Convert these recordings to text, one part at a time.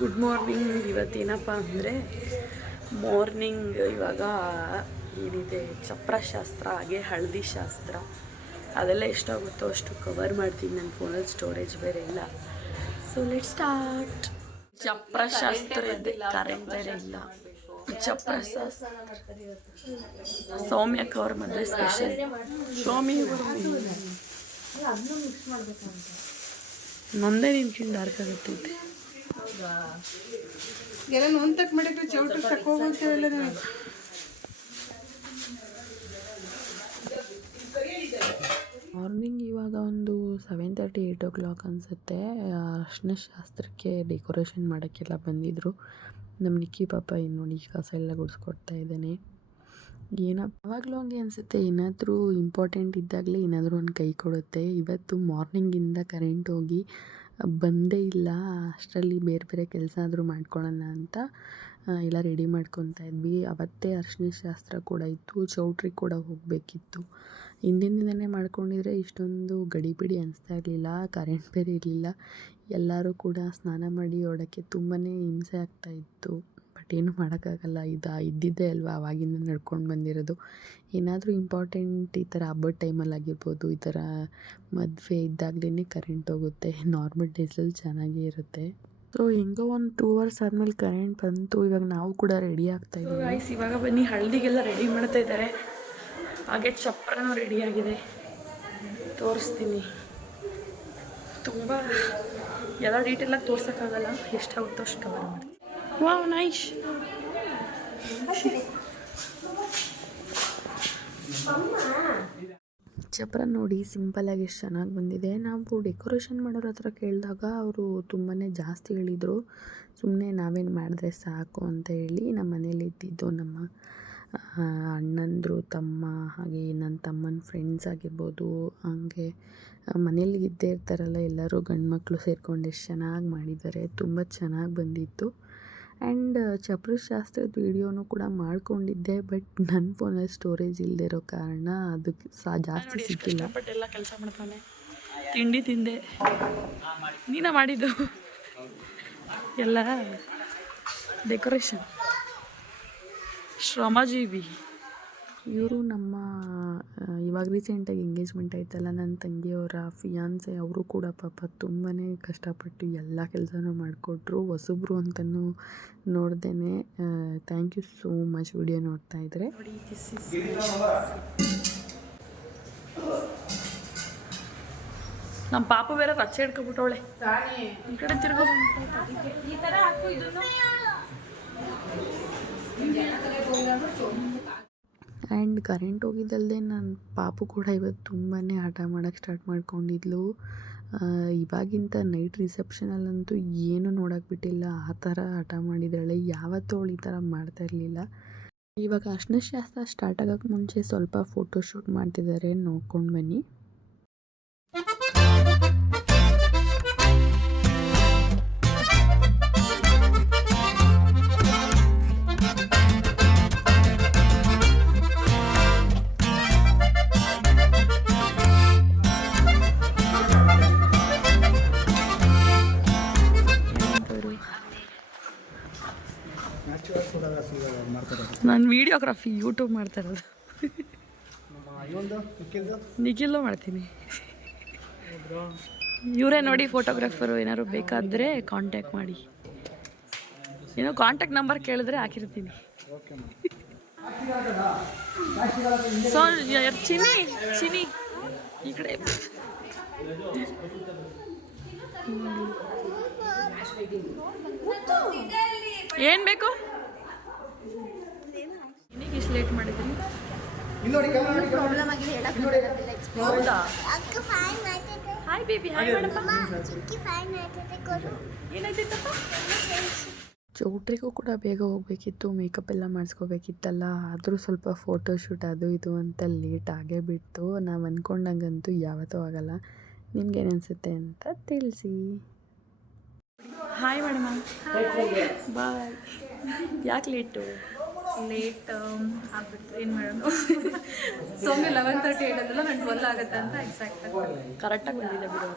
Good morning ಇವತ್ತೇನಪ್ಪ ಅಂದರೆ morning ಇವಾಗ ಏನಿದೆ ಚಪ್ರ ಶಾಸ್ತ್ರ ಹಾಗೆ ಹಳದಿ ಶಾಸ್ತ್ರ, ಅದೆಲ್ಲ ಎಷ್ಟಾಗುತ್ತೋ ಅಷ್ಟು ಕವರ್ ಮಾಡ್ತೀನಿ ನನ್ನ ಫೋನಲ್ಲಿ ಸ್ಟೋರೇಜ್ ಬೇರೆ ಇಲ್ಲ. ಸೊ ಲೆಟ್ ಸ್ಟಾರ್ಟ್ ಚಪ್ರ ಶಾಸ್ತ್ರ ಇದೆ ಕರೆಂಟ್ ಬೇರೆ ಇಲ್ಲ. ಚಪ್ರ ಶಾಸ್ತ್ರ ಸೌಮ್ಯ ಕವರ್ ಮದುವೆ. ಸ್ಪೆಷಲ್ ಸ್ವಾಮಿ ನಂದೇ ಡಾರ್ಕ್ ಮಾರ್ನಿಂಗ್ ಇವಾಗ ಒಂದು seven thirty eight o'clock ಅನಿಸುತ್ತೆ. ಅರ್ಶನ ಶಾಸ್ತ್ರಕ್ಕೆ ಡೆಕೋರೇಷನ್ ಮಾಡೋಕ್ಕೆಲ್ಲ ಬಂದಿದ್ದರು ನಮ್ಮ ನಿಕ್ಕಿ ಪಾಪ ಇನ್ನು ನೋಡಿ ಕಸ ಎಲ್ಲ ಗುಡಿಸ್ಕೊಡ್ತಾ ಇದ್ದಾನೆ. ಏನಪ್ಪ ಯಾವಾಗಲೂ ಹಂಗೆ ಅನಿಸುತ್ತೆ, ಏನಾದರೂ ಇಂಪಾರ್ಟೆಂಟ್ ಇದ್ದಾಗಲೇ ಏನಾದರೂ ಒಂದು ಕೈ ಕೊಡುತ್ತೆ. ಇವತ್ತು ಮಾರ್ನಿಂಗಿಂದ ಕರೆಂಟ್ ಹೋಗಿ ಬಂದೇ ಇಲ್ಲ, ಅಷ್ಟರಲ್ಲಿ ಬೇರೆ ಬೇರೆ ಕೆಲಸ ಆದರೂ ಮಾಡ್ಕೊಳ್ಳೋಣ ಅಂತ ಎಲ್ಲ ರೆಡಿ ಮಾಡ್ಕೊತಾ ಇದ್ವಿ. ಅವತ್ತೇ ಅರ್ಶಿನ ಶಾಸ್ತ್ರ ಕೂಡ ಇತ್ತು, ಚೌಟ್ರಿ ಕೂಡ ಹೋಗಬೇಕಿತ್ತು. ಹಿಂದಿನ ದಿನವೇ ಮಾಡ್ಕೊಂಡಿದ್ರೆ ಇಷ್ಟೊಂದು ಗಡಿಬಿಡಿ ಅನಿಸ್ತಾ ಇರಲಿಲ್ಲ ಕರೆಂಟ್ ಬೇರೆ ಇರಲಿಲ್ಲ. ಎಲ್ಲರೂ ಕೂಡ ಸ್ನಾನ ಮಾಡಿ ಹೊಡೋಕ್ಕೆ ತುಂಬಾ ಹಿಂಸೆ ಆಗ್ತಾ ಇತ್ತು. ಬಟ್ ಏನು ಮಾಡೋಕ್ಕಾಗಲ್ಲ. ಇದು ಇದ್ದಿದ್ದೇ ಅಲ್ವಾ? ಅವಾಗಿಂದ ನಡ್ಕೊಂಡು ಬಂದಿರೋದು. ಏನಾದರೂ ಇಂಪಾರ್ಟೆಂಟ್ ಈ ಥರ ಹಬ್ಬದ ಟೈಮಲ್ಲಿ ಆಗಿರ್ಬೋದು ಈ ಥರ ಮದುವೆ ಇದ್ದಾಗಲೇ ಕರೆಂಟ್ ಹೋಗುತ್ತೆ. ನಾರ್ಮಲ್ ಡೇಸಲ್ಲಿ ಚೆನ್ನಾಗೇ ಇರುತ್ತೆ. ಸೊ ಹೆಂಗೋ ಒಂದು ಟೂ ಅವರ್ಸ್ ಆದಮೇಲೆ ಕರೆಂಟ್ ಬಂತು. ಇವಾಗ ನಾವು ಕೂಡ ರೆಡಿ ಆಗ್ತಾ ಇದ್ದೀವಿ. ಇವಾಗ ಬನ್ನಿ ಹಳದಿಗೆಲ್ಲ ರೆಡಿ ಮಾಡ್ತಾ ಇದ್ದಾರೆ ಹಾಗೆ ಚಪ್ಪರನೂ ರೆಡಿ ಆಗಿದೆ. ತೋರಿಸ್ತೀನಿ. ತುಂಬ ಎಲ್ಲ ಡೀಟೇಲಾಗಿ ತೋರ್ಸೋಕ್ಕಾಗಲ್ಲ. ಎಷ್ಟಾಗುತ್ತೋ ಅಷ್ಟು ಕವರ್ ಮಾಡಿ ವಾವ್ nice. ಚಪ್ರ ನೋಡಿ ಸಿಂಪಲಾಗಿ ಎಷ್ಟು ಚೆನ್ನಾಗಿ ಬಂದಿದೆ. ನಾವು ಡೆಕೋರೇಷನ್ ಮಾಡೋರ ಹತ್ರ ಕೇಳಿದಾಗ ಅವರು ತುಂಬಾ ಜಾಸ್ತಿ ಹೇಳಿದರು. ಸುಮ್ಮನೆ ನಾವೇನು ಮಾಡಿದ್ರೆ ಸಾಕು ಅಂತ ಹೇಳಿ ನಮ್ಮ ಮನೇಲಿ ಇದ್ದಿದ್ದು ನಮ್ಮ ಅಣ್ಣಂದ್ರು, ತಮ್ಮ, ಹಾಗೆ ನನ್ನ ತಮ್ಮನ ಫ್ರೆಂಡ್ಸ್ ಆಗಿರ್ಬೋದು, ಹಾಗೆ ಮನೇಲಿ ಇದ್ದೇ ಇರ್ತಾರಲ್ಲ ಎಲ್ಲರೂ ಗಂಡು ಮಕ್ಕಳು ಸೇರಿಕೊಂಡು ಎಷ್ಟು ಚೆನ್ನಾಗಿ ಮಾಡಿದ್ದಾರೆ. ತುಂಬ ಚೆನ್ನಾಗಿ ಬಂದಿತ್ತು. ಆ್ಯಂಡ್ ಚಪ್ರ ಶಾಸ್ತ್ರದ ವೀಡಿಯೋನು ಕೂಡ ಮಾಡ್ಕೊಂಡಿದ್ದೆ ಬಟ್ ನನ್ನ ಫೋನಲ್ಲಿ ಸ್ಟೋರೇಜ್ ಇಲ್ಲದೆ ಇರೋ ಕಾರಣ ಅದಕ್ಕೆ ಸಹ ಜಾಸ್ತಿ ಸಿಕ್ಕಿಲ್ಲ. ಬಟ್ ಎಲ್ಲ ಕೆಲಸ ಮಾಡ್ತಾನೆ. ತಿಂಡಿ ತಿಂದೆ. ನೀನ ಮಾಡಿದ್ದು? ಎಲ್ಲ ಡೆಕೋರೇಷನ್. ಶ್ರಮಜೀವಿ. ಇವರು ನಮ್ಮ ಇವಾಗ ರೀಸೆಂಟಾಗಿ ಎಂಗೇಜ್ಮೆಂಟ್ ಆಯ್ತಲ್ಲ ನನ್ನ ತಂಗಿಯವರ ಫಿಯಾನ್ಸೆ ಅವರು ಕೂಡ ಪಾಪ ತುಂಬಾ ಕಷ್ಟಪಟ್ಟು ಎಲ್ಲ ಕೆಲಸನೂ ಮಾಡಿಕೊಟ್ರು. ಹೊಸಬ್ರು ಅಂತಲೂ ನೋಡ್ದೇನೆ. Thank you so much video ನೋಡ್ತಾ ಇದ್ರೆ. ನಮ್ಮ ಪಾಪ ಬೇರೆ ರಚ್ಚೆ ಹಿಡ್ಕೊಬಿಟ್ಟವಳೆ. ಈ ಕಡೆ ತಿರ್ಗೋ. ಆ್ಯಂಡ್ ಕರೆಂಟ್ ಹೋಗಿದ್ದಲ್ಲದೆ ನನ್ನ ಪಾಪು ಕೂಡ ಇವತ್ತು ತುಂಬಾ ಆಟ ಮಾಡೋಕ್ಕೆ ಸ್ಟಾರ್ಟ್ ಮಾಡ್ಕೊಂಡಿದ್ಲು. ಇವಾಗಿಂತ ನೈಟ್ ರಿಸೆಪ್ಷನಲ್ಲಂತೂ ಏನು ನೋಡೋಕೆ ಬಿಟ್ಟಿಲ್ಲ. ಆ ಥರ ಆಟ ಮಾಡಿದ್ದಾಳೆ. ಯಾವತ್ತೂ ಅವಳು ಈ ಥರ ಮಾಡ್ತಾ ಇರಲಿಲ್ಲ. ಇವಾಗ ಅರ್ಶಿನ ಶಾಸ್ತ್ರ ಸ್ಟಾರ್ಟ್ ಆಗೋಕ್ಕೆ ಮುಂಚೆ ಸ್ವಲ್ಪ ಫೋಟೋಶೂಟ್ ಮಾಡ್ತಿದ್ದಾರೆ. ನೋಡ್ಕೊಂಡು ಬನ್ನಿ. ನಾನು ವಿಡಿಯೋಗ್ರಾಫಿ ಯೂಟ್ಯೂಬ್ ಮಾಡ್ತಾ ಇರೋದು. ಮಾಡ್ತೀನಿ. ಇವರೇ ನೋಡಿ ಫೋಟೋಗ್ರಾಫರು ಏನಾದ್ರು ಬೇಕಾದರೆ ಕಾಂಟ್ಯಾಕ್ಟ್ ಮಾಡಿ. ಏನೋ ಕಾಂಟ್ಯಾಕ್ಟ್ ನಂಬರ್ ಕೇಳಿದ್ರೆ ಹಾಕಿರ್ತೀನಿ. ಸೊ ಚಿನಿ ಚಿನಿ ಈ ಕಡೆ. ಏನು ಬೇಕು? ಲೇಟ್ ಮಾಡಿದ್ರಿ ಇನ್ನೋಡಿ ಕ್ಯಾಮ್ರಾ ನೋಡಿ ಪ್ರಾಬ್ಲಮ್ ಆಗಿದೆ ಹೇಳಕ್ ಬರೋದಿಲ್ಲ ಹೌದಾ? ಅಕ್ಕ ಫೈನ್ ಮಾಡ್ತಿದ್ದೆ ಹಾಯ್ ಬೇಬಿ ಹಾಯ್ ಮೇಡಮ್ ಅಮ್ಮ ಚಿಕ್ಕಿ ಫೈನ್ ಮಾಡ್ತಿದ್ದೆ ಕೊಡು. ಏನಾಯ್ತಪ್ಪ ಚೌಟ್ರಿಗೂ ಕೂಡ ಬೇಗ ಹೋಗಬೇಕಿತ್ತು ಮೇಕಪ್ ಎಲ್ಲ ಮಾಡಿಸ್ಕೋಬೇಕಿತ್ತಲ್ಲ ಆದರೂ ಸ್ವಲ್ಪ ಫೋಟೋಶೂಟ್ ಅದು ಇದು ಅಂತ ಲೇಟ್ ಆಗೇ ಬಿಟ್ಟು ನಾವು ಅಂದ್ಕೊಂಡಂಗಂತೂ ಯಾವತ್ತೂ ಆಗಲ್ಲ. ನಿಮ್ಗೇನು ಅನಿಸುತ್ತೆ ಅಂತ ತಿಳಿಸಿ. ಹಾಯ್ ಮೇಡಮ್ ಬಾಯ್ ಯಾಕೆ ಲೇಟು ಲೇಟ್ ಆಗ್ಬಿಡ್ತು. ಏನು ಮಾಡೋದು? ಸೊಮ್ಮೆ ಲೆವೆನ್ ತರ್ಟಿ ಹೇಳಿದ್ರಲ್ಲ ನಾನು ಟ್ವೆಲ್ ಆಗುತ್ತೆ ಅಂತ ಎಕ್ಸಾಕ್ಟ್ ಕರೆಕ್ಟಾಗಿ ಬಂದಿದೆ ಬಿಡು.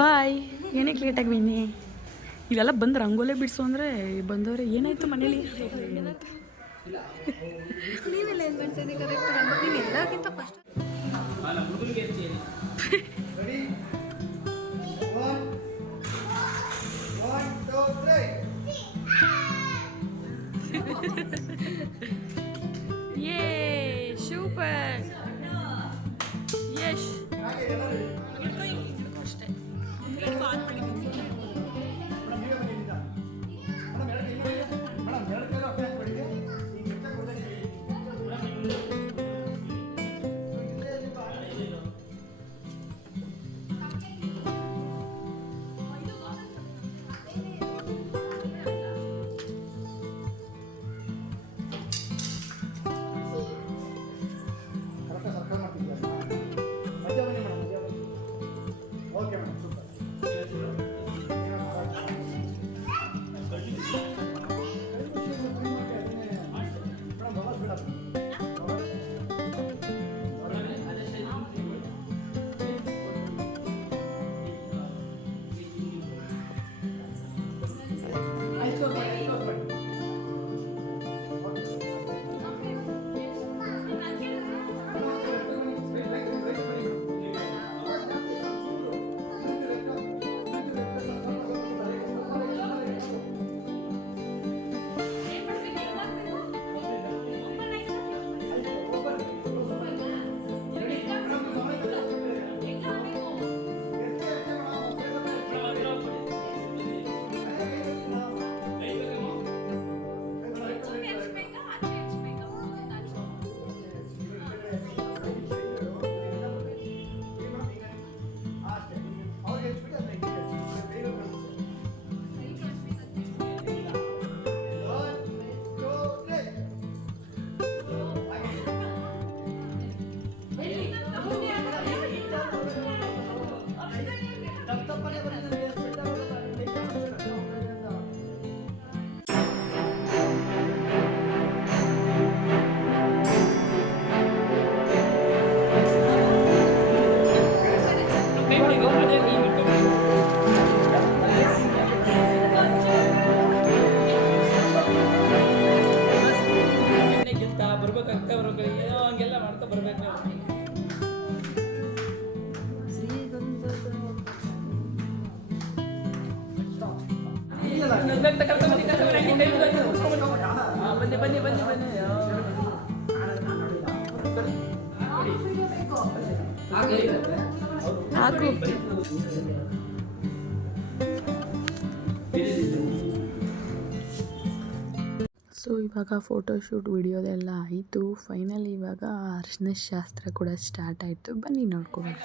ಬಾಯ್. ಏನಕ್ಕೆ ಲೇಟಾಗಿ ಬನ್ನಿ? ಇಲ್ಲೆಲ್ಲ ಬಂದು ರಂಗೋಲೆ ಬಿಡಿಸು ಅಂದರೆ ಬಂದವ್ರೆ ಏನಾಯ್ತು ಮನೇಲಿ? ನೀವೆಲ್ಲ ಏನು ಮಾಡ್ತಿದ್ದೀವಿ ಕರೆಕ್ಟ್ ನೀವು ಎಲ್ಲಕ್ಕಿಂತ first one two three 啊！ಹಾಕು. So ಇವಾಗ ಫೋಟೋಶೂಟ್ ವಿಡಿಯೋದೆಲ್ಲ ಆಯಿತು. ಫೈನಲಿ ಇವಾಗ ಅರ್ಶಿನ ಶಾಸ್ತ್ರ ಕೂಡ ಸ್ಟಾರ್ಟ್ ಆಯಿತು. ಬನ್ನಿ ನೋಡ್ಕೊಂಡು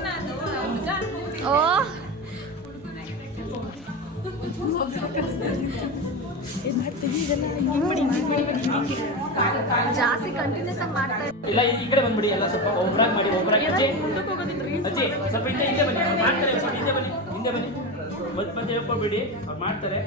ನಾನು ಹುಡುಗ ಓ. ಜಾಸ್ತಿ ಕಂಟಿನ್ಯೂಸ್ ಆಗಿ ಮಾಡ್ತಾ ಇಲ್ಲ, ಈ ಕಡೆ ಬಂದ್ಬಿಡಿ, ಎಲ್ಲ ಸ್ವಲ್ಪ ಒಬ್ರಾಗಿ ಮಾಡಿ ಒಬ್ರಾಗಿ ಅಜ್ಜಿ ಅಜ್ಜಿ, ಸ್ವಲ್ಪ ಹಿಂದೆ ಹಿಂದೆ ಬನ್ನಿ. ಮಾಡ್ತಾರೆ ಸ್ವಲ್ಪ ಹಿಂದೆ ಬನ್ನಿ ಹಿಂದೆ ಬನ್ನಿ. ಮತ್ತೆ ಮತ್ತೆ ಹೇಳ್ಕೊಬಿಡಿ ಅವ್ರು ಮಾಡ್ತಾರೆ.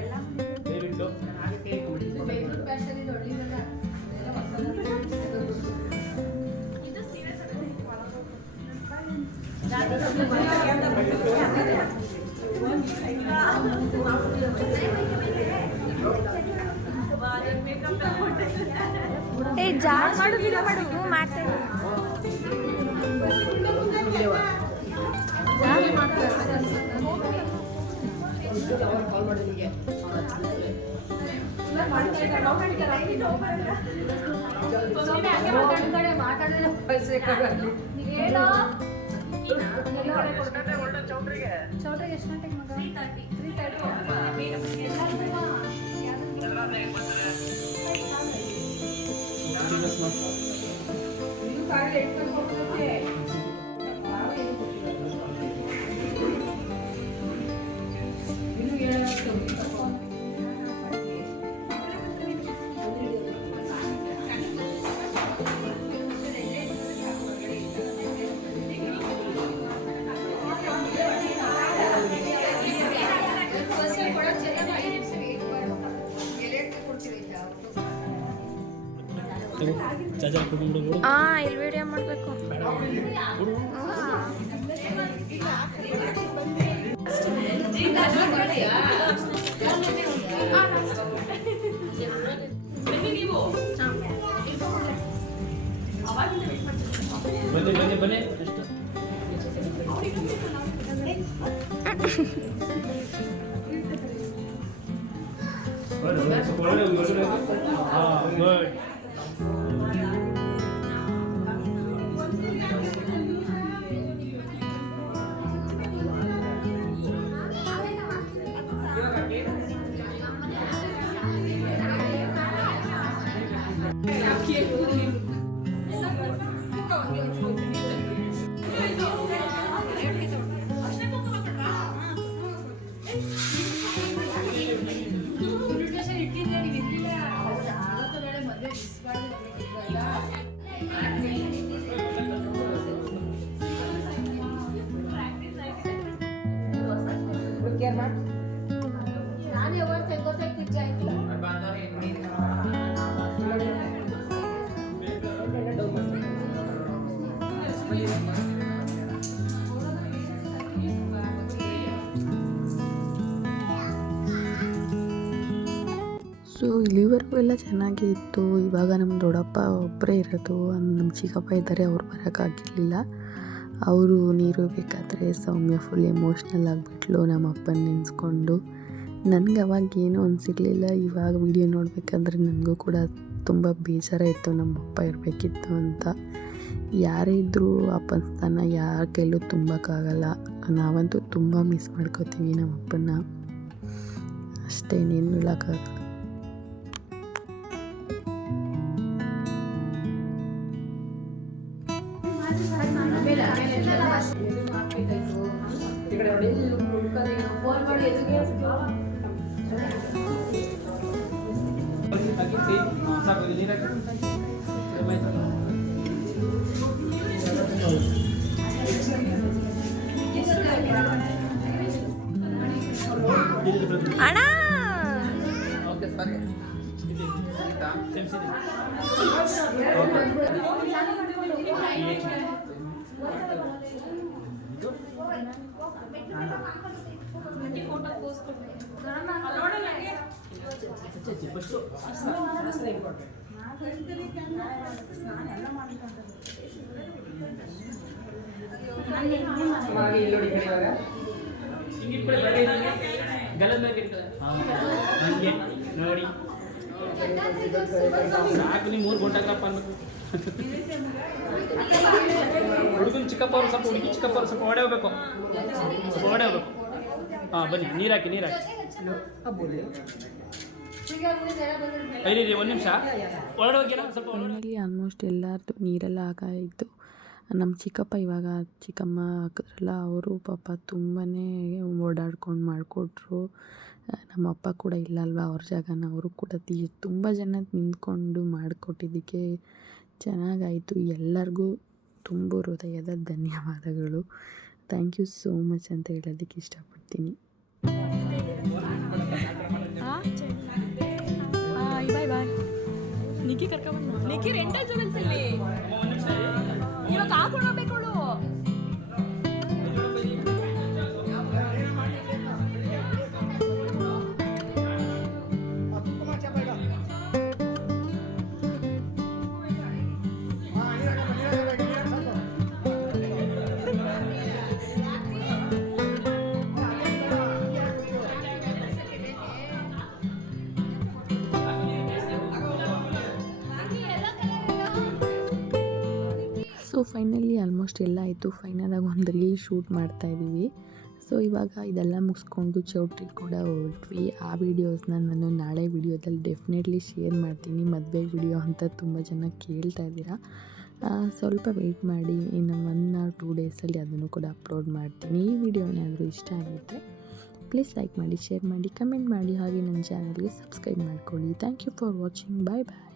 ಏ ಜಾಸ್ತಿ ಮಾಡು ವಿಡಿಯೋ ಮಾಡು ಹ್ಞೂ ಮಾಡ್ತಾ ಇದ್ದೀನಿ. ಎಷ್ಟು ಗಂಟೆಗೆ ಮಗ ತ್ರೀ ತರ್ಟಿ ಚಾರ್ಜರ್ ಕೊಡು ಆ ಇಲ್ಲಿ ವಿಡಿಯೋ ಮಾಡಬೇಕು. ಬನ್ನಿ ಬನ್ನಿ ಬನ್ನಿ. 기획부님. ಸೊ ಇಲ್ಲಿವರೆಗೂ ಎಲ್ಲ ಚೆನ್ನಾಗೇ ಇತ್ತು. ಇವಾಗ ನಮ್ಮ ದೊಡ್ಡಪ್ಪ ಒಬ್ಬರೇ ಇರೋದು. ನಮ್ಮ ಚಿಕ್ಕಪ್ಪ ಇದ್ದಾರೆ, ಅವ್ರು ಬರೋಕ್ಕಾಗಿರಲಿಲ್ಲ ಅವರು ನೀರು ಬೇಕಾದರೆ ಸೌಮ್ಯ ಫುಲ್ ಎಮೋಷ್ನಲ್ ಆಗಿಬಿಟ್ಲು, ನಮ್ಮ ಅಪ್ಪನ ನೆನೆಸ್ಕೊಂಡು. ನನಗೆ ಅವಾಗ ಏನೂ ಅನಿಸಿರ್ಲಿಲ್ಲ. ಇವಾಗ ವಿಡಿಯೋ ನೋಡಬೇಕಾದ್ರೆ ನನಗೂ ಕೂಡ ತುಂಬ ಬೇಜಾರಾಯಿತು ನಮ್ಮ ಅಪ್ಪ ಇರಬೇಕಿತ್ತು ಅಂತ. ಯಾರೇ ಇದ್ದರೂ ಅಪ್ಪನ ಸ್ಥಾನ ಯಾರ ಕೈಲೂ ತುಂಬಕ್ಕಾಗಲ್ಲ ನಾವಂತೂ ತುಂಬ ಮಿಸ್ ಮಾಡ್ಕೋತೀವಿ ನಮ್ಮ ಅಪ್ಪನ ಅಷ್ಟೇನೇನು ಹೇಳೋಕ್ಕಾಗಲ್ಲ. ಹಿಂಗೆ. ಗಲ್ಲದ ಮೇಲೆ ಇಟ್ಕೊಳ್ಳಿ. ಹಾ. ಹಂಗೆ ನೋಡಿ ಸಾಕು ನೀವು ಮೂರು ಗೊಂಟಾಗ್ರಪ್ಪ ಅನ್ಬೇಕು ಹುಡುಗನ ಚಿಕ್ಕಪ್ಪ ಅವ್ರು ಸ್ವಲ್ಪ ಹುಡುಗಿ ಚಿಕ್ಕಪ್ಪವ್ರು ಸ್ವಲ್ಪ ಒಡೆ ಹೋಗ್ಬೇಕು. ಒಡೆ ಹೋಗ್ಬೇಕು. ಹಾಂ, ಬನ್ನಿ, ನೀರು ಹಾಕಿ ನೀರು ಹಾಕಿ. ಒಂದು ನಿಮಿಷ. ಸ್ವಲ್ಪ ಆಲ್ಮೋಸ್ಟ್ ಎಲ್ಲರದು ನೀರೆಲ್ಲ ಆಗಾಯಿತು ನಮ್ಮ ಚಿಕ್ಕಪ್ಪ ಇವಾಗ ಚಿಕ್ಕಮ್ಮ ಹಾಕಿದ್ರಲ್ಲ ಅವರು ಪಾಪ ತುಂಬಾ ಓಡಾಡ್ಕೊಂಡು ಮಾಡಿಕೊಟ್ರು. ನಮ್ಮ ಅಪ್ಪ ಕೂಡ ಇಲ್ಲ ಅಲ್ವಾ ಅವ್ರ ಜಾಗನ, ಅವರು ಕೂಡ ತೀ, ತುಂಬ ಜನ ನಿಂತ್ಕೊಂಡು ಮಾಡಿಕೊಟ್ಟಿದ್ದಕ್ಕೆ ಚೆನ್ನಾಗಾಯಿತು. ಎಲ್ಲರಿಗೂ ತುಂಬ ಹೃದಯದ ಧನ್ಯವಾದಗಳು. ಥ್ಯಾಂಕ್ ಯು ಸೋ ಮಚ್ ಅಂತ ಹೇಳೋದಕ್ಕೆ ಇಷ್ಟಪಡ್ತೀನಿ. ಬಾಯ್ ಬಾಯ್. ನಿಕ್ಕಿ ಕರ್ಕೊಂಡ್ಬಂದು ನಿಕ್ಕಿ ರೆಂಟಲ್ ಜುವೆಲ್ಸ್ ಇಲ್ಲಿ ಇವಾಗ ಹಾಕೊಂಡು ಫೈನಲಿ ಆಲ್ಮೋಸ್ಟ್ ಎಲ್ಲ ಆಯಿತು. ಫೈನಲಾಗಿ ಒಂದು ರೀಲ್ ಶೂಟ್ ಮಾಡ್ತಾಯಿದ್ದೀವಿ ಸೊ ಇವಾಗ ಇದೆಲ್ಲ ಮುಗಿಸ್ಕೊಂಡು ಚೌಟ್ರಿ ಕೂಡ ಹೊರಟ್ವಿ. ಆ ವಿಡಿಯೋಸ್ನ ನಾನು ನಾಳೆ ವಿಡಿಯೋದಲ್ಲಿ ಡೆಫಿನೆಟ್ಲಿ ಶೇರ್ ಮಾಡ್ತೀನಿ. ಮದುವೆ ವಿಡಿಯೋ ಅಂತ ತುಂಬ ಜನ ಕೇಳ್ತಾ ಇದ್ದೀರಾ. ಸ್ವಲ್ಪ ವೆಯ್ಟ್ ಮಾಡಿ. ಇನ್ನು ಒನ್ ಆರ್ ಟೂ ಡೇಸಲ್ಲಿ ಅದನ್ನು ಕೂಡ ಅಪ್ಲೋಡ್ ಮಾಡ್ತೀನಿ. ಈ ವಿಡಿಯೋ ಏನಾದರೂ ಇಷ್ಟ ಆಗುತ್ತೆ ಪ್ಲೀಸ್ ಲೈಕ್ ಮಾಡಿ ಶೇರ್ ಮಾಡಿ ಕಮೆಂಟ್ ಮಾಡಿ. ಹಾಗೆ ನನ್ನ ಚಾನಲ್ಗೆ ಸಬ್ಸ್ಕ್ರೈಬ್ ಮಾಡ್ಕೊಳ್ಳಿ. Thank you for watching bye bye